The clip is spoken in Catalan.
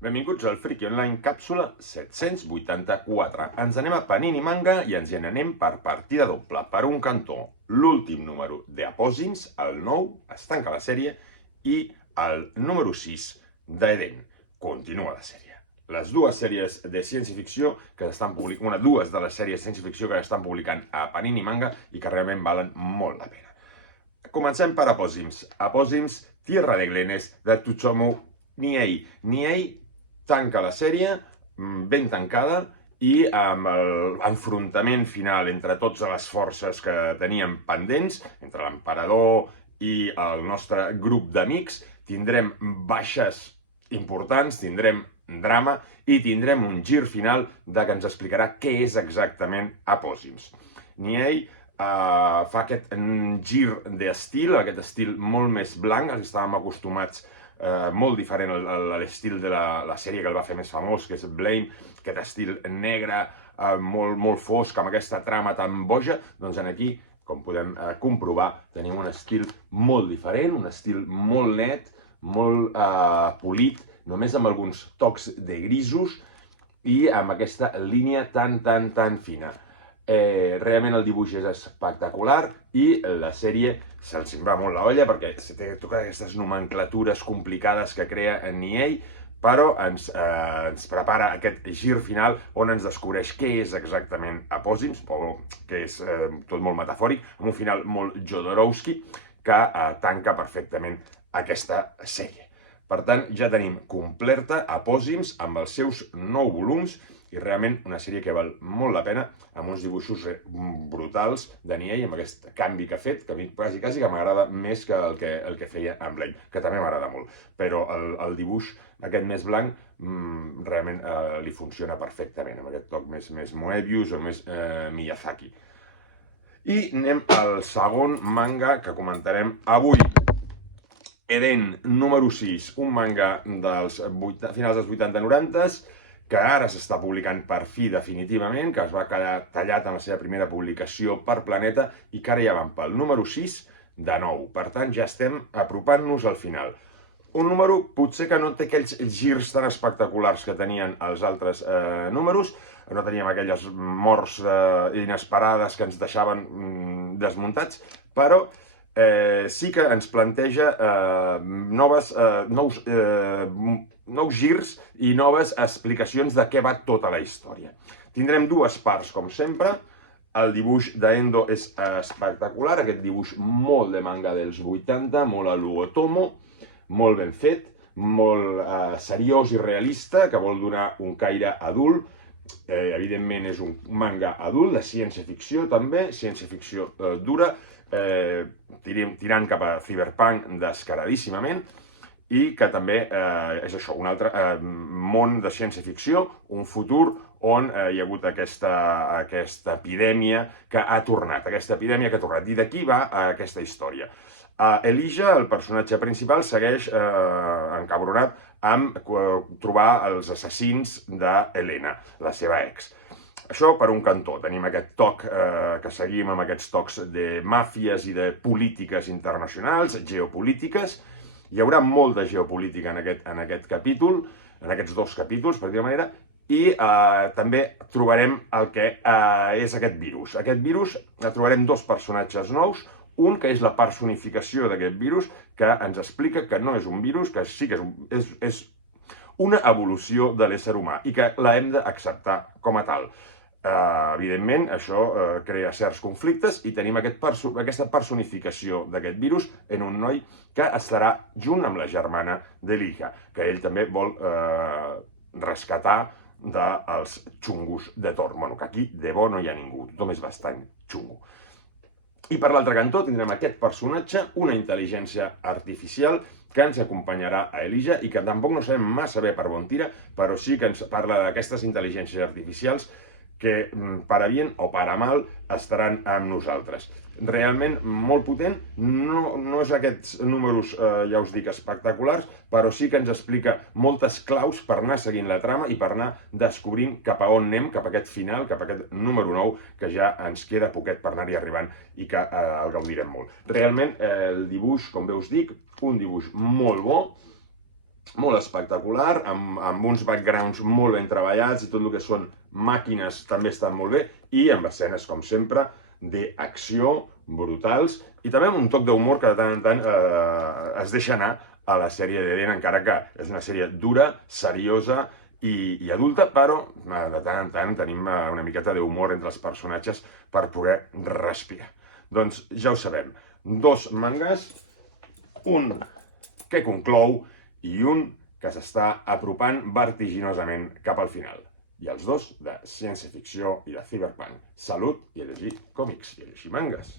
Benvinguts al Friki Online càpsula 784. Ens anem a Panini Manga i ens hi n'anem per partida doble. Per un cantó, l'últim número d'Apòsims, el 9, es tanca la sèrie, i el número 6 d'Eden continua la sèrie. Les dues sèries de ciència-ficció que estan publicant, dues de les sèries de ciència-ficció que estan publicant a Panini Manga i que realment valen molt la pena. Comencem per Apòsims. Apòsims, Tierra de Glenes, de Tsutomu Niei. Niei tanca la sèrie, ben tancada, i amb l'enfrontament final entre totes les forces que teníem pendents, entre l'emperador i el nostre grup d'amics, tindrem baixes importants, tindrem drama i tindrem un gir final que ens explicarà què és exactament Apòsims. Niei fa aquest gir d'estil, aquest estil molt més blanc, als que estàvem acostumats, molt diferent a l'estil de la sèrie que el va fer més famós, que és Blame, aquest estil negre, molt fosc, amb aquesta trama tan boja. Doncs aquí, com podem comprovar, tenim un estil molt diferent, un estil molt net, molt polit, només amb alguns tocs de grisos i amb aquesta línia tan fina. Realment el dibuix és espectacular i la sèrie se'ls va molt la olla perquè té totes aquestes nomenclatures complicades que crea Niei, però ens prepara aquest gir final on ens descobreix què és exactament Apòsims, que és tot molt metafòric, amb un final molt Jodorowsky que tanca perfectament aquesta sèrie. Per tant, ja tenim completa Apòsims amb els seus 9 volums i realment una sèrie que val molt la pena, amb uns dibuixos brutals de Niei, amb aquest canvi que ha fet, que a mi quasi que m'agrada més que el que feia amb Blame, que també m'agrada molt. Però el dibuix aquest més blanc realment li funciona perfectament, amb aquest toc més Moebius o més Miyazaki. I anem al segon manga que comentarem avui. Eden, número 6, un manga dels finals dels 80-90s, que ara s'està publicant per fi definitivament, que es va quedar tallat en la seva primera publicació per Planeta i que ara ja van pel número 6 de nou. Per tant, ja estem apropant-nos al final. Un número potser que no té aquells girs tan espectaculars que tenien els altres números, no teníem aquelles morts inesperades que ens deixaven desmuntats, però sí que ens planteja nous girs i noves explicacions de què va tota la història. Tindrem dues parts, com sempre. El dibuix d'Endo és espectacular, aquest dibuix molt de manga dels 80, molt a l'Uotomo, molt ben fet, molt seriós i realista, que vol donar un caire adult. Evidentment és un manga adult, de ciència-ficció també, ciència-ficció dura, tirant cap a cyberpunk descaradíssimament, i que també és això, un altre món de ciència-ficció, un futur on hi ha hagut aquesta epidèmia que ha tornat, I d'aquí va aquesta història. Elijah, el personatge principal, segueix encabronat amb trobar els assassins d'Helena, la seva ex. Això per un cantó, tenim aquest toc que seguim amb aquests tocs de màfies i de polítiques internacionals, geopolítiques. Hi haurà molt de geopolítica en aquest capítol, en aquests dos capítols, per dir-ho manera, i també trobarem el que és aquest virus. Aquest virus trobarem dos personatges nous, un que és la personificació d'aquest virus, que ens explica que no és un virus, que sí que és una evolució de l'ésser humà i que l'hem d'acceptar com a tal. Evidentment, això crea certs conflictes i tenim aquesta personificació d'aquest virus en un noi que estarà junt amb la germana d'Elijah, que ell també vol rescatar dels xungos de Torn. Bueno, que aquí de bo no hi ha ningú, tothom és bastant xungo. I per l'altre cantó tindrem aquest personatge, una intel·ligència artificial que ens acompanyarà a Elijah i que tampoc no sabem massa bé per on tira, però sí que ens parla d'aquestes intel·ligències artificials que per a bien o per a mal estaran amb nosaltres. Realment molt potent, no és aquests números, ja us dic, espectaculars, però sí que ens explica moltes claus per anar seguint la trama i per anar descobrint cap a on anem, cap a aquest final, cap a aquest número 9, que ja ens queda poquet per anar-hi arribant i que el gaudirem molt. Realment, el dibuix, com bé us dic, un dibuix molt bo, molt espectacular, amb uns backgrounds molt ben treballats i tot el que són màquines també estan molt bé i amb escenes, com sempre, d'acció brutals i també amb un toc d'humor que de tant en tant es deixa anar a la sèrie d'Eden, encara que és una sèrie dura, seriosa i adulta, però de tant en tant tenim una miqueta d'humor entre els personatges per poder respirar. Doncs ja ho sabem, 2 mangas, un que conclou i un que s'està apropant vertiginosament cap al final. I els 2 de ciència-ficció i de cyberpunk. Salut i a llegir còmics i a llegir mangas.